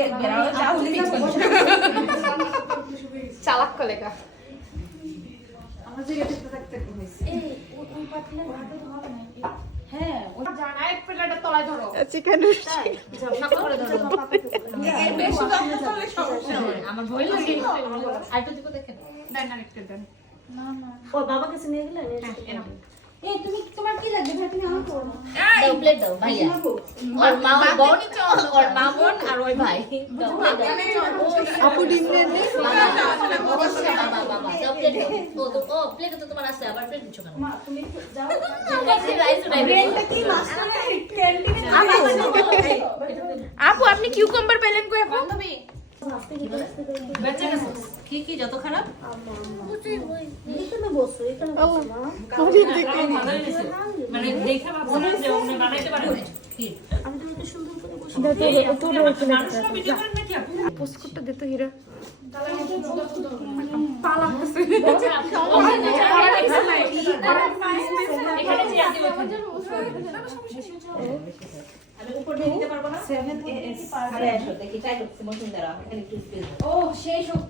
দেখবে চালাক কলেকা আমার যে রেটে থাকতে হইছে এই ওই পাতলে ভাবে হবে না হ্যাঁ ওটা জানা এক প্লেটটা তলায় ধরো চিকেন ঝাপটা করে ধরো এর বেশি দাম করলে সমস্যা হয় আমার ভয় লাগে আইটো দিব দেখেন দেন আরেকটা দেন না না ও বাবা কাছে নিয়ে গেলেন এই তুমি তোমার কি লাগবে ভাই তুমি আমাকে করো দাও প্লেট দাও ভাইয়া আর মা বোন আর মা বোন আর ওই ভাই আপু ডিম নেন বাবা দাও প্লেট দাও ও প্লেট তো তোমার আছে আবার প্লেট দিছো কেন মা তুমি যাও ব্রেনটা কি মাস্টার ক্যান্টিনে আপু আপনি কিউকাম্বার পেলেন কই আপু তুমি বেঁচে গেছো কি কি যত খারাপ এখানে বসো এখানে বসো মা কোজি দেখে মানে দেখা ভাবনা যে উনি বানাইতে পারে কি আমি তো এত সুন্দর করে বসে তো ভিডিও করেন নাকি আপু পোস্ট করতে দে তো হীরা পালা বসে এখানে চেয়ার দিবেন আমি উপর দিয়ে দিতে পারবো না 7 AS আরে আসো দেখি ট্রাই করতে মশিন দ্বারা এখানে একটু স্পেস ও সেই শক্তি